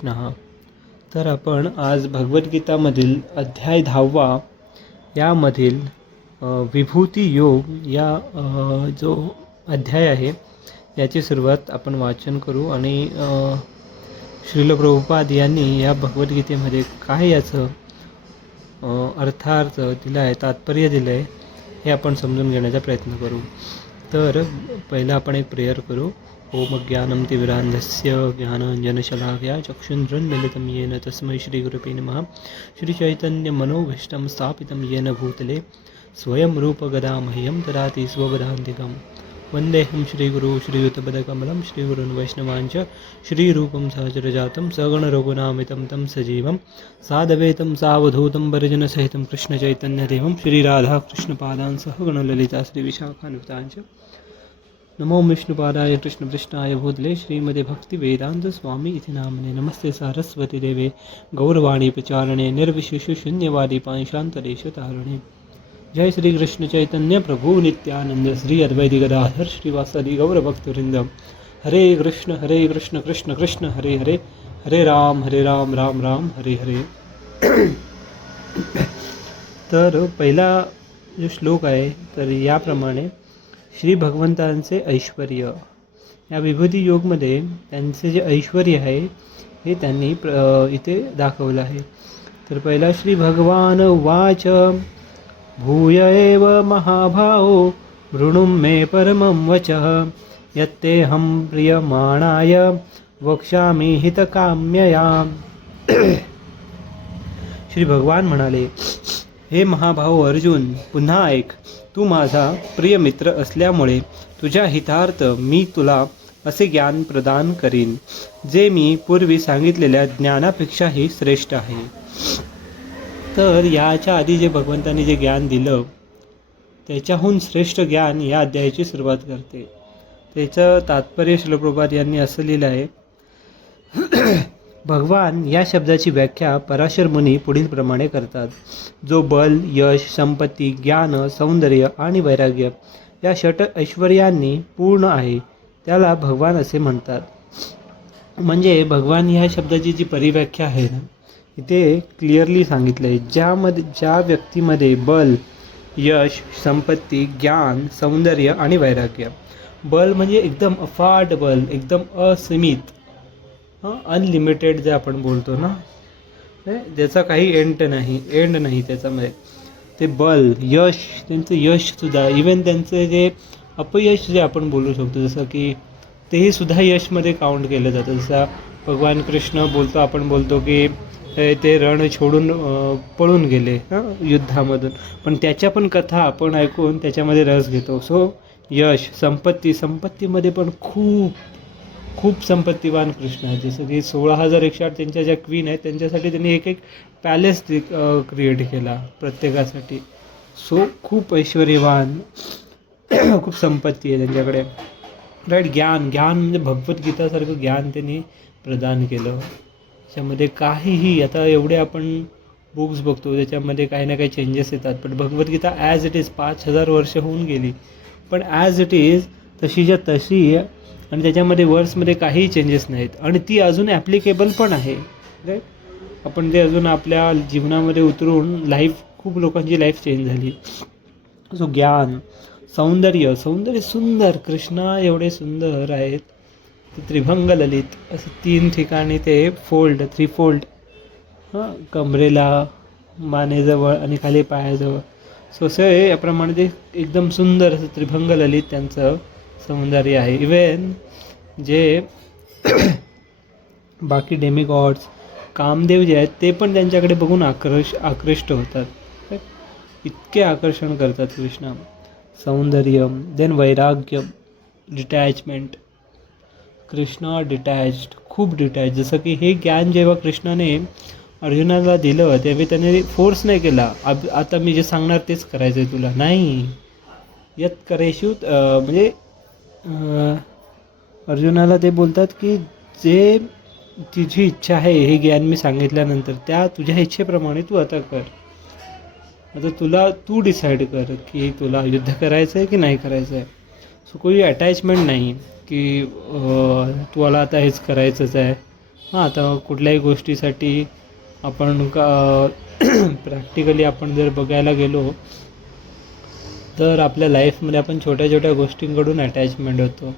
कृष्णः. तर आपण आज भगवद्गीतामधील अध्याय 10 यामधील विभूती योग या जो अध्याय आहे याची सुरुवात आपण वाचन करू आणि श्रील प्रभुपाद यांनी या भगवद्गीतेमध्ये काय याचं अर्थार्थ दिला आहे, तात्पर्य दिलं आहे, हे आपण समजून घेण्याचा प्रयत्न करू. तर पहिला आपण एक प्रेयर करू. ओम ज्ञानं तिमिरान्धस्य ज्ञानाञ्जनशलाकया चक्षुरुन्मीलितं येन तस्मै श्रीगुरुवे नमः. श्रीचैतन्यमनोभीष्टं स्थापितं येन भूतले स्वयं रूपगदा मह्यं ददाति स्वपदान्तिकं. वन्देऽहं श्रीगुरू श्रीयुतपदकमलं श्रीगुरून् वैष्णवांच श्रीरूपं सहचरजातं सगणरघुनामितं तं सजीवं साधवेतं सावधूतं परिजनसहितं कृष्णचैतन्यदेवं श्रीराधाकृष्णपादान् सहगणललिता श्रीविशाखान्वितांच. नमो विष्णुपादाय कृष्णपृष्ठाय भूतले श्रीमते भक्तिवेदांत स्वामी इति नामने. नमस्ते सारस्वती देवे गौरवाणी प्रचारणे निर्विशेष शून्यवादी पांशान्तरेशतारणे. जय श्री कृष्ण चैतन्य प्रभु नित्यानंद श्री अद्वैत गदाधर श्रीवासदि गौरभक्तवृंद. हरे कृष्ण कृष्ण कृष्ण हरे हरे, हरे राम राम राम हरे हरे. तर पहिला जो श्लोक आहे तर याप्रमाणे श्री भगवंतांचे ऐश्वर्य या विभूती योगमध्ये त्यांचे जे ऐश्वर्य आहे हे त्यांनी इथे दाखवलं आहे. तर पहिला श्री भगवान वाच भूय एव महाभाओ वृणुं मे परमं वचः यत्तेऽहं प्रियमाणाय वक्ष्यामि हितकाम्यया. श्री भगवान म्हणाले, हे महाभाऊ अर्जुन, पुन्हा ऐक. तू माझा प्रिय मित्र असल्यामुळे तुझ्या हितार्थ मी तुला असे ज्ञान प्रदान करीन जे मी पूर्वी सांगितलेल्या ज्ञानापेक्षाही श्रेष्ठ आहे. तर याच्या आधी जे भगवंतांनी जे ज्ञान दिलं त्याच्याहून श्रेष्ठ ज्ञान या अध्यायाची सुरुवात करते. त्याचं तात्पर्य श्रील प्रभुपाद यांनी असं लिहिलं आहे. भगवान या शब्दाची व्याख्या पराशर मुनी पुढील प्रमाणे करतात. जो बल, यश, संपत्ती, ज्ञान, सौंदर्य आणि वैराग्य या षट ऐश्वर्यांनी पूर्ण आहे त्याला भगवान असे म्हणतात. म्हणजे भगवान ह्या शब्दाची जी परिव्याख्या आहे ना इथे क्लिअरली सांगितलं आहे. ज्या व्यक्तीमध्ये बल, यश, संपत्ती, ज्ञान, सौंदर्य आणि वैराग्य. बल म्हणजे एकदम अफाट बल, एकदम असीमित, अनलिमिटेड जे आपण बोलतो ना, ज्याचा काही एंड नाही त्याच्यामध्ये. ते बल, यश, त्यांचं यशसुद्धा, इवन त्यांचं जे अपयश जे आपण बोलू शकतो जसं की तेही सुद्धा यशमध्ये काउंट केलं जातं. जसं भगवान कृष्ण आपण बोलतो की ते रण सोडून पळून गेले युद्धामधून, पण त्याच्या पण कथा आपण ऐकून त्याच्यामध्ये रस घेतो. सो यश, संपत्तीमध्ये पण खूप संपत्तीवान कृष्ण आहे. जसं की 16,108 त्यांच्या ज्या क्वीन आहेत त्यांच्यासाठी त्यांनी एक पॅलेस क्रिएट केला प्रत्येकासाठी. सो खूप ऐश्वर्यवान, खूप संपत्ती आहे त्यांच्याकडे. राईट. ज्ञान म्हणजे भगवद्गीतासारखं ज्ञान त्यांनी प्रदान केलं. त्याच्यामध्ये काहीही, आता एवढे आपण बुक्स बघतो त्याच्यामध्ये काही ना काही चेंजेस येतात, पण भगवद्गीता ॲज इट इज 5,000 वर्ष होऊन गेली पण ॲज इट इज तशीच्या तशी, आणि त्याच्यामध्ये वर्ड्समध्ये काहीही चेंजेस नाहीत आणि ती अजून ॲप्लिकेबल पण आहे. राईट. आपण ते अजून आपल्या जीवनामध्ये उतरून खूप लोकांची लाईफ चेंज झाली. सो ज्ञान, सौंदर्य सुंदर, कृष्णा एवढे सुंदर आहेत. त्रिभंग ललित असं 3 ठिकाणी ते थ्री फोल्ड कमरेला, मानेजवळ आणि खाली पायाजवळ. सो असं याप्रमाणे ते एकदम सुंदर असं त्रिभंग ललित त्यांचं सौंदर्य आहे. इवन जे बाकी डेमिगॉड्स, कामदेव जे आहेत ते पण त्यांच्याकडे बघून आकृष्ट होतात. इतके आकर्षण करतात कृष्णा. सौंदर्य, देन वैराग्य, डिटॅचमेंट. कृष्णा खूप डिटॅच. जसं की हे ज्ञान जेव्हा कृष्णाने अर्जुनाला दिलं तेव्हा त्याने फोर्स नाही केला, आता मी जे सांगणार तेच करायचं आहे तुला. नाही, यत करेशू, म्हणजे अर्जुनाला ते बोलतात की जे तुझी इच्छा आहे हे ज्ञान मी सांगितल्यानंतर त्या तुझ्या इच्छेप्रमाणे तू आता कर. आता तू डिसाईड कर की तुला युद्ध करायचं आहे की नाही करायचं आहे. सो कोणी अटॅचमेंट नाही की तुला आता हेच करायचंच आहे हां, आता कुठल्याही गोष्टीसाठी आपण प्रॅक्टिकली आपण जर बघायला गेलो तर आपल्या लाईफमध्ये आपण छोट्या छोट्या गोष्टींकडून अटॅचमेंट होतो.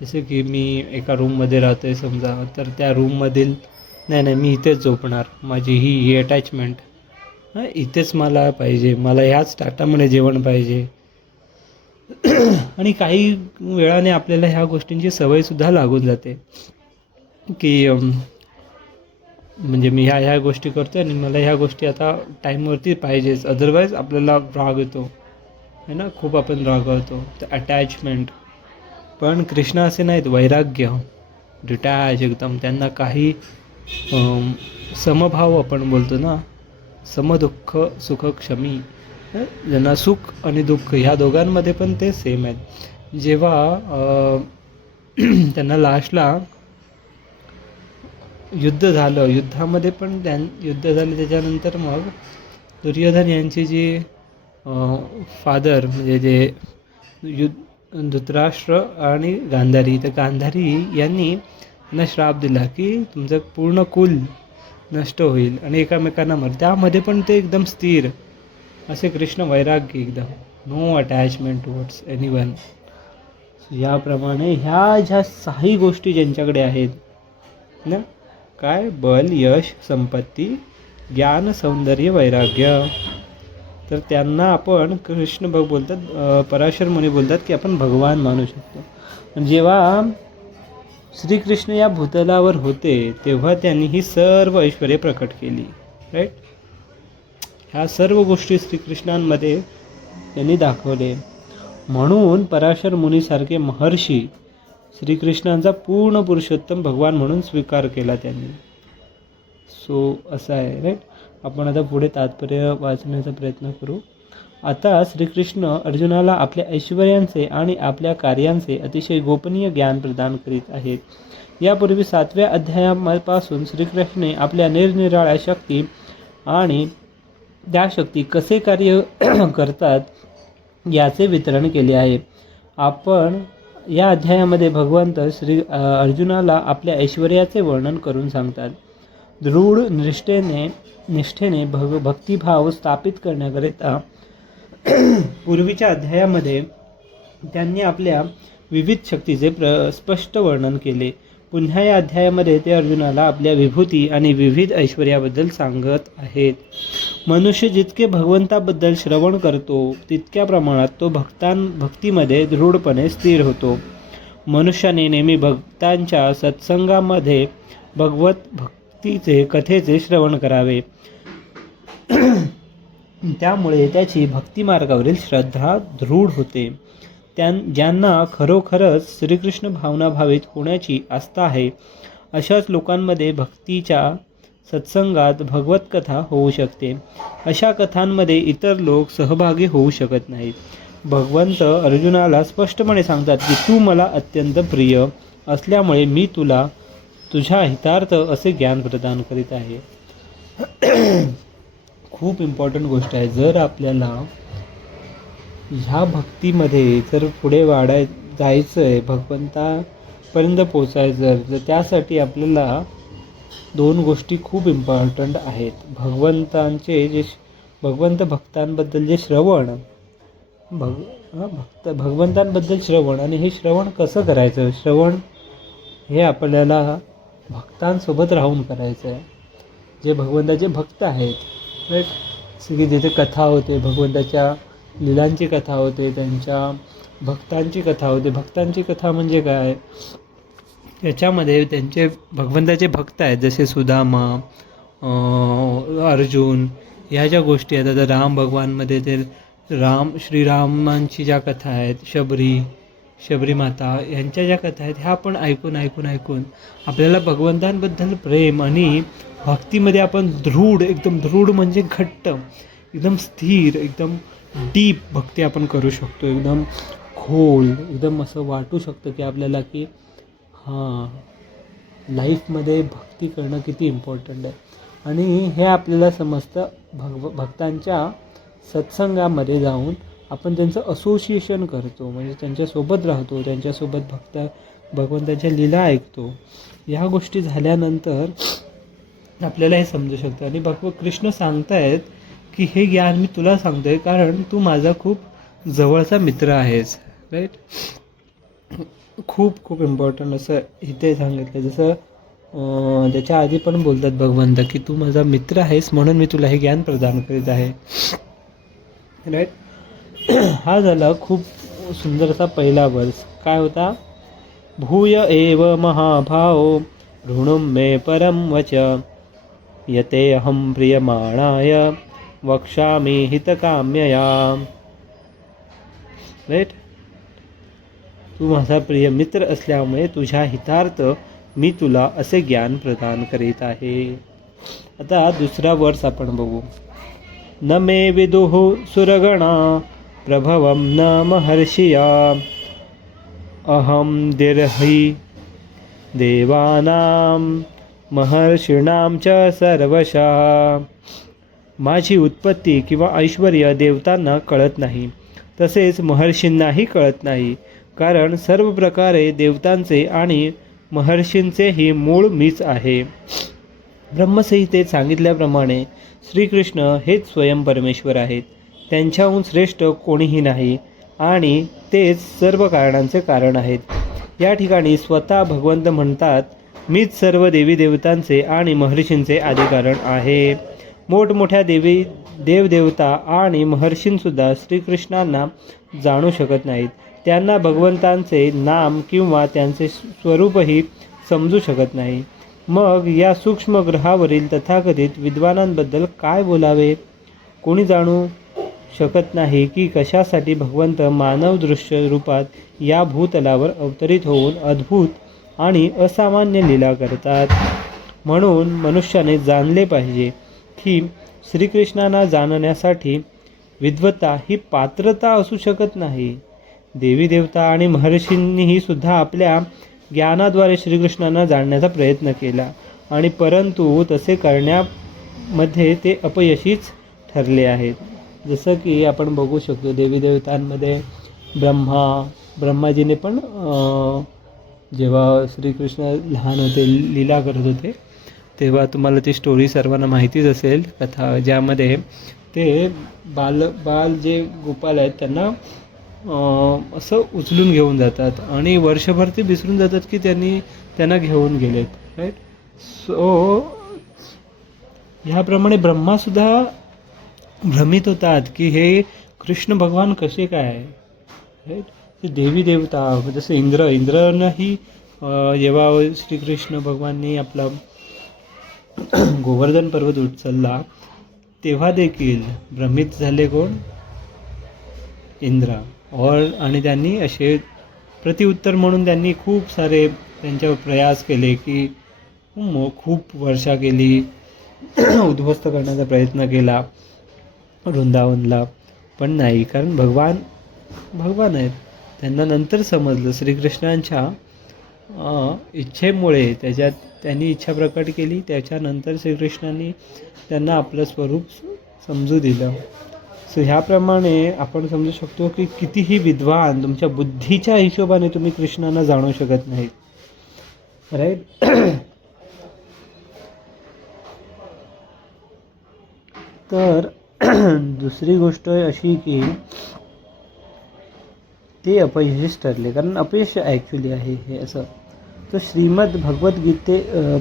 जसे की मी एका रूममध्ये राहतो आहे समजा, तर त्या रूममधील नाही मी इथेच झोपणार, माझी ही अटॅचमेंट इथेच मला पाहिजे, मला ह्याच ताटामध्ये जेवण पाहिजे. आणि काही वेळाने आपल्याला ह्या गोष्टींची सवयसुद्धा लागून जाते की म्हणजे मी ह्या गोष्टी करतो आणि मला ह्या गोष्टी आता टाईमवरती पाहिजेच, अदरवाईज आपल्याला राग येतो आहे ना, खूप आपण रागवतो. तर अटॅचमेंट. पण कृष्ण असे नाहीत, वैराग्य, डिटॅच एकदम. त्यांना काही समभाव आपण बोलतो ना, समदुःख सुख क्षमी. ज्यांना सुख आणि दुःख ह्या दोघांमध्ये पण ते सेम आहेत. जेव्हा त्यांना लास्टला युद्ध झालं, युद्धामध्ये पण युद्ध झाले त्याच्यानंतर मग दुर्योधन यांची जी फादर म्हणजे जे धृतराष्ट्र आणि गांधारी, तर गांधारी यांनी त्यांना श्राप दिला की तुमचं पूर्ण कुल नष्ट होईल आणि एकामेकांना त्यामध्ये पण ते एकदम स्थिर असे कृष्ण, वैराग्य एकदम, नो अटॅचमेंट टुवर्ड्स एनीवन. याप्रमाणे ह्या ज्या 6 गोष्टी ज्यांच्याकडे आहेत ना, काय, बल, यश, संपत्ती, ज्ञान, सौंदर्य, वैराग्य, तर त्यांना आपण कृष्ण बोलतात, पराशर मुनी बोलतात की आपण भगवान मानू शकतो. आणि जेव्हा श्रीकृष्ण या भूतलावर होते तेव्हा त्यांनी ही सर्व ऐश्वर्य प्रकट केली, राईट. ह्या सर्व गोष्टी श्रीकृष्णांमध्ये त्यांनी दाखवले. म्हणून पराशर मुनीसारखे महर्षी श्रीकृष्णांचा पूर्ण पुरुषोत्तम भगवान म्हणून स्वीकार केला त्यांनी. सो असं आहे, राईट. आपण आता पुढे तात्पर्य वाचण्याचा प्रयत्न करू. आता श्रीकृष्ण अर्जुनाला आपल्या ऐश्वर्यांचे आणि आपल्या कार्यांचे अतिशय गोपनीय ज्ञान प्रदान करीत आहेत. यापूर्वी 7व्या अध्यायापासून श्रीकृष्णे आपल्या निरनिराळ्या शक्ती आणि त्या शक्ती कसे कार्य करतात याचे वितरण केले आहे. आपण या अध्यायामध्ये भगवंत अर्जुनाला आपल्या ऐश्वर्याचे वर्णन करून सांगतात. दृढ निष्ठेने भक्तिभाव स्थापित करण्याकरिता पूर्वीच्या अध्यायामध्ये त्यांनी आपल्या विविध शक्तीचे स्पष्ट वर्णन केले. पुन्हा या अध्यायामध्ये ते अर्जुनाला आपल्या विभूती आणि विविध ऐश्वर्याबद्दल सांगत आहेत. मनुष्य जितके भगवंताबद्दल श्रवण करतो तितक्या प्रमाणात तो भक्तीमध्ये दृढपणे स्थिर होतो. मनुष्याने नेहमी भक्तांच्या सत्संगामध्ये भक्तीचे कथेचे श्रवण करावे. त्यामुळे त्याची भक्तिमार्गावरील श्रद्धा दृढ होते. ज्यांना खरोखरच श्रीकृष्ण भावनाभावित होण्याची आस्था आहे अशाच लोकांमध्ये भक्तीच्या सत्संगात भगवत कथा होऊ शकते. अशा कथांमध्ये इतर लोक सहभागी होऊ शकत नाहीत. भगवंत अर्जुनाला स्पष्टपणे सांगतात की तू मला अत्यंत प्रिय असल्यामुळे मी तुला तुझ्या हितार्थ असे ज्ञान प्रदान करीत आहे. खूप इम्पॉर्टंट गोष्ट आहे. जर आपल्याला ह्या भक्तीमध्ये जर पुढे जायचं आहे, भगवंतापर्यंत पोचायचं, तर त्यासाठी आपल्याला 2 गोष्टी खूप इम्पॉर्टंट आहेत. भगवंत भक्तांबद्दल जे श्रवण, भगवंतांबद्दल श्रवण, आणि हे श्रवण कसं करायचं, श्रवण हे आपल्याला भक्तांसोबत राहून करायचं आहे. जे भगवंताचे भक्त आहेत, राईट, सगळी जिथे कथा होते, भगवंताच्या लीलांची कथा होते, त्यांच्या भक्तांची कथा होते. भक्तांची कथा म्हणजे काय, त्याच्यामध्ये त्यांचे भगवंताचे भक्त आहेत, जसे सुदामा, अर्जुन, ह्या ज्या गोष्टी आहेत. आता राम भगवानमध्ये ते श्रीरामांची ज्या कथा आहेत, शबरी माता यांच्या ज्या कथा आहेत, ह्या आपण ऐकून आपल्याला भगवंतांबद्दल प्रेम आणि भक्तीमध्ये आपण एकदम दृढ म्हणजे घट्ट, एकदम स्थिर, एकदम डीप भक्ती आपण करू शकतो. एकदम खोल, एकदम असं वाटू शकतं की आपल्याला की हां, लाईफमध्ये भक्ती करणं किती इम्पॉर्टंट आहे. आणि हे आपल्याला समजतं भक्तांच्या सत्संगामध्ये जाऊन आपण त्यांचं असोसिएशन करतो, म्हणजे त्यांच्यासोबत राहतो, त्यांच्यासोबत भगवंताच्या लीला ऐकतो. ह्या गोष्टी झाल्यानंतर आपल्याला हे समजू शकतं. आणि कृष्ण सांगतायत की हे ज्ञान मी तुला सांगतोय कारण तू माझा खूप जवळचा मित्र आहेस. राईट. खूप खूप इम्पॉर्टंट असं इथे सांगितलं. जसं त्याच्या आधी पण बोलतात भगवंत की तू माझा मित्र आहेस म्हणून मी तुला हे ज्ञान प्रदान करीत आहे. राईट. हा झाला खूप सुंदर असा पहिला वर्स. काय होता? भूय एव महाभाओ ऋणुं मे परम वच यते अहं प्रियमाणाय वक्ष्यामि हितकाम्यया. राईट. तू माझा प्रिय मित्र असल्यामुळे तुझ्या हितार्थ मी तुला असे ज्ञान प्रदान करीत आहे. आता दुसरा वर्स आपण बघू. न मे विदुः सुरगणा प्रभवं न महर्षिया अहं दिर्हि देवानां महर्षीणां च सर्वशः. माझी उत्पत्ती किंवा ऐश्वर्य देवतांना कळत नाही, तसेच महर्षींनाही कळत नाही, कारण सर्व प्रकारे देवतांचे आणि महर्षींचेही मूळ मीच आहे. ब्रह्मसंहितेत सांगितल्याप्रमाणे श्रीकृष्ण हेच स्वयं परमेश्वर आहेत. त्यांच्याहून श्रेष्ठ कोणीही नाही आणि तेच सर्व कारणांचे कारण आहेत. या ठिकाणी स्वतः भगवंत म्हणतात, मीच सर्व देवी देवतांचे आणि महर्षींचे आदिकारण आहे. मोठमोठ्या देवदेवता आणि महर्षींसुद्धा श्रीकृष्णांना जाणू शकत नाहीत. त्यांना भगवंतांचे नाम किंवा त्यांचे स्वरूपही समजू शकत नाही. मग या सूक्ष्म ग्रहावरील तथाकथित विद्वानांबद्दल काय बोलावे? कोणी जाणू शकत नाही की कशासाठी भगवंत मानव दृश्य रूपात या भूतलावर अवतरित होऊन अद्भुत आणि असामान्य लीला करतात. म्हणून मनुष्याने जाणले पाहिजे की श्रीकृष्णांना जाणण्यासाठी विद्वत्ता ही पात्रता असू शकत नाही. देवी देवता आणि महर्षींनीही सुद्धा आपल्या ज्ञानाद्वारे श्रीकृष्णांना जाणण्याचा प्रयत्न केला आणि परंतु तसे करण्यामध्ये ते अपयशीच ठरले आहेत. जसं की आपण बघू शकतो देवी देवतांमध्ये ब्रह्माजीने पण जेव्हा श्रीकृष्ण लहान होते, लीला करत होते, तेव्हा तुम्हाला ती स्टोरी सर्वांना माहितीच असेल, कथा, ज्यामध्ये ते बाल जे गोपाल आहेत त्यांना असं उचलून घेऊन जातात आणि वर्षभर ते विसरून जातात की त्यांना घेऊन गेलेत. राईट. सो ह्याप्रमाणे ब्रह्मासुद्धा भ्रमित होतात की हे कृष्ण भगवान कसे काय आहे. राईट. ते देवी देवता जसं इंद्रनंही जेव्हा श्रीकृष्ण भगवाननी आपला गोवर्धन पर्वत उचलला तेव्हा देखील भ्रमित झाले. कोण? इंद्र. आणि त्यांनी असे प्रतिउत्तर म्हणून त्यांनी खूप सारे त्यांच्यावर प्रयास केले की खूप वर्षा केली, उद्ध्वस्त करण्याचा प्रयत्न केला वृंदावनला, पण नाही, कारण भगवान आहेत. त्यांना नंतर समजलं श्रीकृष्णांच्या इच्छेमुळे त्यांनी इच्छा प्रकट केली. त्याच्यानंतर श्रीकृष्णांनी त्यांना आपलं स्वरूप समजू दिलं. सो ह्याप्रमाणे आपण समजू शकतो की कितीही विद्वान तुमच्या बुद्धीच्या हिशोबाने तुम्ही कृष्णांना जाणू शकत नाहीत. राईट. तर दुसरी गोष्ट अशी की ते अपयशीच ठरले, कारण अपयश ॲक्च्युली आहे हे असं. तर श्रीमद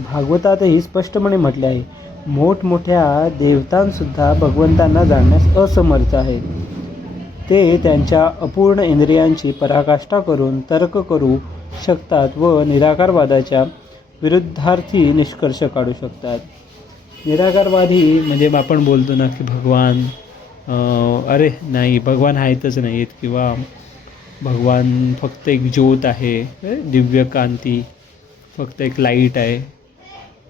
भागवतातही स्पष्टपणे म्हटले आहे, मोठमोठ्या देवतांसुद्धा भगवंतांना जाणण्यास असमर्थ आहेत. ते त्यांच्या अपूर्ण इंद्रियांची पराकाष्ठा करून तर्क करू शकतात व निराकारवादाच्या विरुद्धार्थी निष्कर्ष काढू शकतात. निराकारवादी म्हणजे आपण बोलतो ना की भगवान अरे नाही, भगवान आहेतच नाहीत, किंवा भगवान फक्त एक ज्योत आहे, दिव्य कांती, फक्त एक लाईट आहे.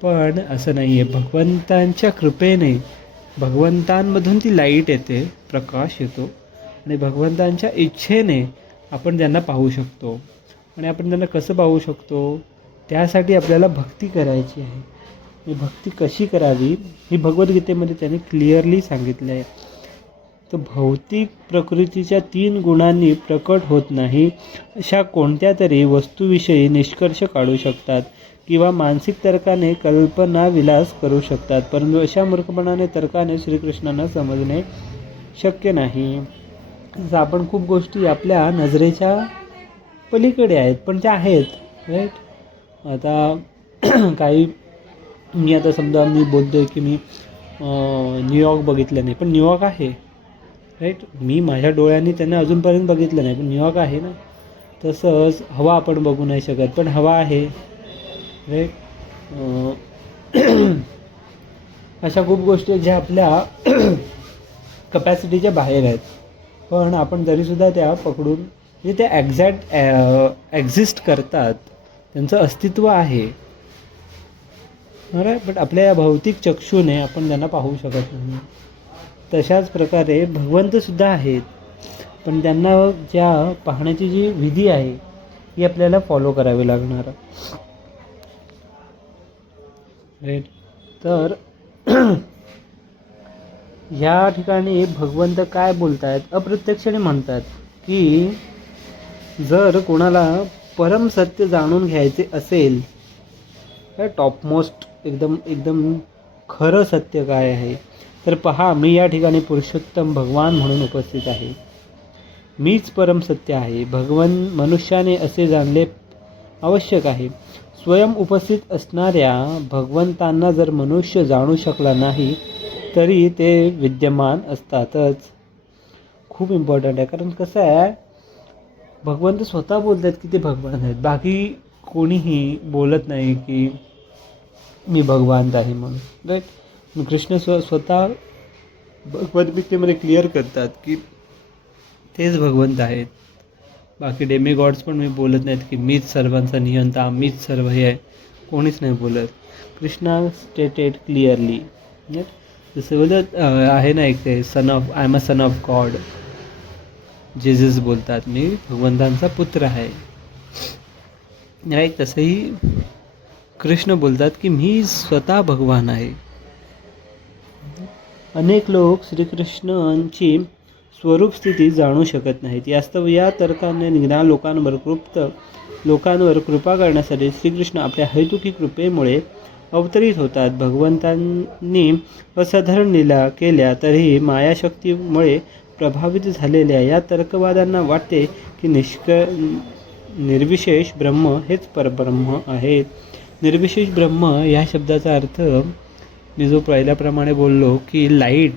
पण असं नाही आहे. भगवंतांच्या कृपेने भगवंतांमधून ती लाईट येते, प्रकाश येतो, आणि भगवंतांच्या इच्छेने आपण त्यांना पाहू शकतो. आणि आपण त्यांना कसं पाहू शकतो? त्यासाठी आपल्याला भक्ती करायची आहे. ही भक्ती कशी करावी ही भगवद्गीतेमध्ये त्यांनी क्लिअरली सांगितलं आहे. तर भौतिक प्रकृतीच्या 3 गुणांनी प्रकट होत नाही अशा कोणत्या तरी वस्तूविषयी निष्कर्ष काढू शकतात किंवा मानसिक तर्काने कल्पना विलास करू शकतात, परंतु अशा मूर्खपणाने तर्काने श्रीकृष्णांना समजणे शक्य नाही. जसं आपण खूप गोष्टी आपल्या नजरेच्या पलीकडे आहेत पण त्या आहेत, राईट. आता काही मी आता समजा मी बोलतो की मी न्यूयॉर्क बघितलं नाही, पण न्यूयॉर्क आहे, राईट. मी माझ्या डोळ्यांनी त्यांना अजूनपर्यंत बघितलं नाही, पण न्यूयॉर्क आहे ना. तसंच हवा आपण बघू नाही शकत, पण हवा आहे, राईट. अशा खूप गोष्टी ज्या आपल्या कपॅसिटीच्या बाहेर आहेत, पण आपण तरीसुद्धा त्या पकडून म्हणजे त्या ॲक्झिस्ट करतात, त्यांचं अस्तित्व आहे, बरं. बट आपल्या या भौतिक चक्षूने आपण त्यांना पाहू शकत नाही. तशाच प्रकारे भगवंतसुद्धा आहेत, पण त्यांना ज्या पाहण्याची जी विधी आहे ही आपल्याला फॉलो करावी लागणार, राईट. तर या ठिकाणी भगवंत काय बोलत आहेत, अप्रत्यक्षने म्हणतात की जर कोणाला परम सत्य जाणून घ्यायचे असेल, टॉपमोस्ट एकदम एकदम खरं सत्य काय आहे, तर पहा, मी या ठिकाणी पुरुषोत्तम भगवान म्हणून उपस्थित आहे. मीच परम सत्य आहे. मनुष्याने असे जाणले आवश्यक आहे. स्वयं उपस्थित असणाऱ्या भगवंतांना जर मनुष्य जाणू शकला नाही तरी ते विद्यमान असतातच. खूप इम्पॉर्टंट आहे, कारण कसं आहे, भगवंत स्वतः बोलतात की ते भगवान आहेत. बाकी कोणीही बोलत नाही की मी भगवान आहे म्हणून, राईट. कृष्ण स्वतः भगवद्गीतेमध्ये क्लिअर करतात की तेच भगवंत आहेत. बाकी डेमिगॉड्स पण मी बोलत नाहीत की मीच सर्वांचा नियंता, मीच सर्व हे आहे, कोणीच नाही बोलत. कृष्णा स्टेटेड क्लिअरली, जसं बोलत आहे ना एक ते I am a son of God. Jesus बोलतात मी भगवंतांचा पुत्र आहे, राईट. तसंही कृष्ण बोलतात की मी स्वतः भगवान आहे. अनेक लोक श्रीकृष्णांची स्वरूप स्थिती जाणू शकत नाहीत. यास्तव या तर्काने निघणाऱ्या लोकांवर कृपा करण्यासाठी श्रीकृष्ण आपल्या हेतुकी कृपेमुळे अवतरित होतात. भगवंतांनी असाधारण लीला केल्या तरीही मायाशक्तीमुळे प्रभावित झालेल्या या तर्कवाद्यांना वाटते की निर्विशेष ब्रह्म हेच परब्रह्म आहेत. निर्विशेष ब्रह्म या शब्दाचा अर्थ मी जो पहिल्याप्रमाणे बोललो की लाईट,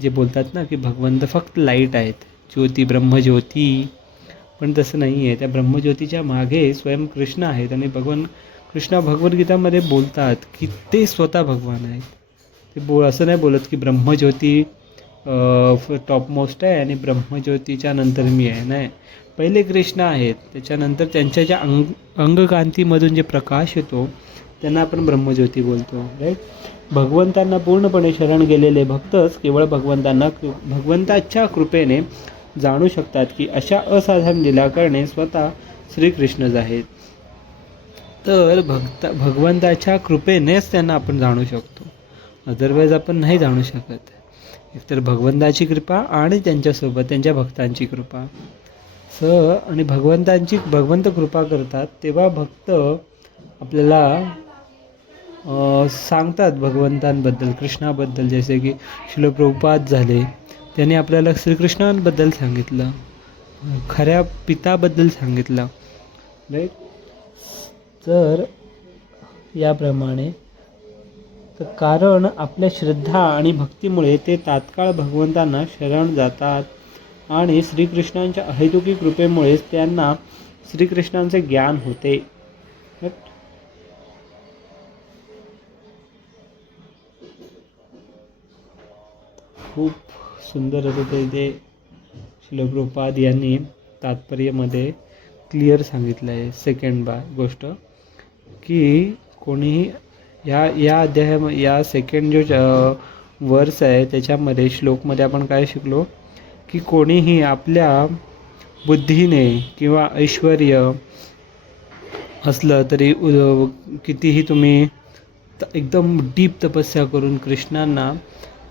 जे बोलतात ना की भगवंत फक्त लाईट आहेत, ज्योती, ब्रह्मज्योती, पण तसं नाही आहे. त्या ब्रह्मज्योतीच्या मागे स्वयं कृष्ण आहेत आणि कृष्ण भगवद्गीतामध्ये बोलतात की ते स्वतः भगवान आहेत. ते असं नाही बोलत की ब्रह्मज्योती टॉपमोस्ट आहे आणि ब्रह्मज्योतीच्या नंतर मी आहे, नाही. पहिले कृष्ण आहेत, त्याच्यानंतर त्यांच्या ज्या अंगकांतीमधून जे प्रकाश येतो त्यांना आपण ब्रह्मज्योती बोलतो, राईट. भगवंतांना पूर्णपणे शरण गेलेले भक्तच केवळ भगवंताच्या कृपेने जाणू शकतात की अशा असाधारण लीला करणे स्वतः श्रीकृष्णच आहेत. तर भगवंताच्या कृपेनेच त्यांना आपण जाणू शकतो, अदरवाईज आपण नाही जाणू शकत. एकतर भगवंताची कृपा आणि त्यांच्यासोबत त्यांच्या भक्तांची कृपा. आणि भगवंत कृपा करतात तेव्हा भक्त आपल्याला सांगतात भगवंतांबद्दल, कृष्णाबद्दल. जसे की श्रील प्रभुपाद झाले, त्यांनी आपल्याला श्रीकृष्णांबद्दल सांगितलं, खऱ्या पिताबद्दल सांगितलं, राईट. तर याप्रमाणे कारण आपल्या श्रद्धा आणि भक्तीमुळे ते तात्काळ भगवंतांना शरण जातात आणि श्रीकृष्णांच्या अहेतुकी कृपेमुळेच त्यांना श्रीकृष्णांचे ज्ञान होते. खूप सुंदर असं ते श्रील प्रभुपाद यांनी तात्पर्यामध्ये क्लिअर सांगितलं आहे. सेकंड गोष्ट की कोणीही या अध्यायामध्ये या सेकंड जो वर्स आहे त्याच्यामध्ये श्लोकमध्ये आपण काय शिकलो की कोणीही आपल्या बुद्धीने किंवा ऐश्वर्य असलं तरी कितीही तुम्ही एकदम डीप तपस्या करून कृष्णांना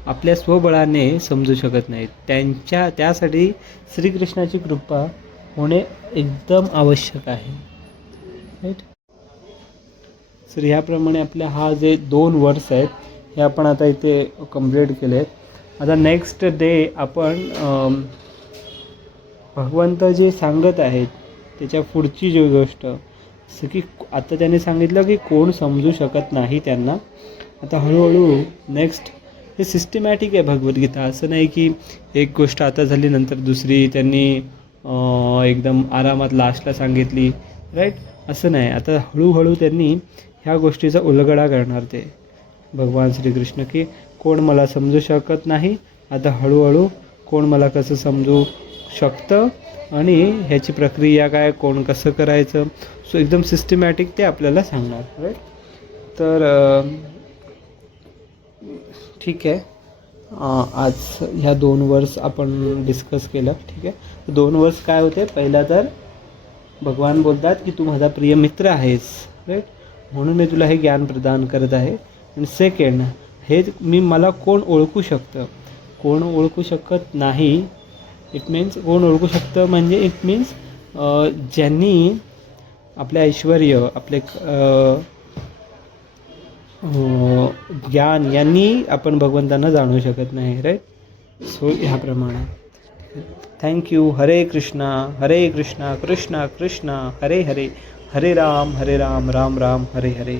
आपल्या स्वबळाने समजू शकत नाहीत. त्यासाठी श्रीकृष्णाची कृपा होणे एकदम आवश्यक आहे, राईट. सर ह्याप्रमाणे आपल्या हा जे 2 वर्स आहेत हे आपण आता इथे कंप्लीट केले आहेत. आता नेक्स्ट डे आपण भगवंत जे सांगत आहेत त्याच्या पुढची जी गोष्ट, जसं की आता त्याने सांगितलं की कोण समजू शकत नाही त्यांना. आता हळूहळू नेक्स्ट हे सिस्टमॅटिक आहे भगवद्गीता. असं नाही की एक गोष्ट आता झाली नंतर दुसरी त्यांनी एकदम आरामात लास्टला सांगितली, राईट? असं नाही. आता हळूहळू त्यांनी ह्या गोष्टीचा उलगडा करणार ते भगवान श्रीकृष्ण, की कोण मला समजू शकत नाही, आता हळूहळू कोण मला कसं समजू शकतं आणि ह्याची प्रक्रिया काय, कोण कसं करायचं. सो एकदम सिस्टमॅटिक ते आपल्याला सांगणार, राईट? तर ठीक आहे. आज ह्या 2 वर्स आपण डिस्कस केलं, ठीक आहे. 2 वर्स काय होते? पहिला तर भगवान बोलतात की तू माझा प्रिय मित्र आहेस, राईट? म्हणून मी तुला हे ज्ञान प्रदान करत आहे. आणि सेकंड, हे मला कोण ओळखू शकतं, कोण ओळखू शकत नाही. इट मीन्स कोण ओळखू शकतं म्हणजे इट मीन्स ज्यांनी आपले ऐश्वर, आपले ज्ञान यांनी आपण भगवंतांना जाणू शकत नाही, राईट? सो ह्याप्रमाणे. थँक्यू. हरे कृष्णा कृष्णा कृष्णा हरे हरे, हरे राम राम राम हरे हरे.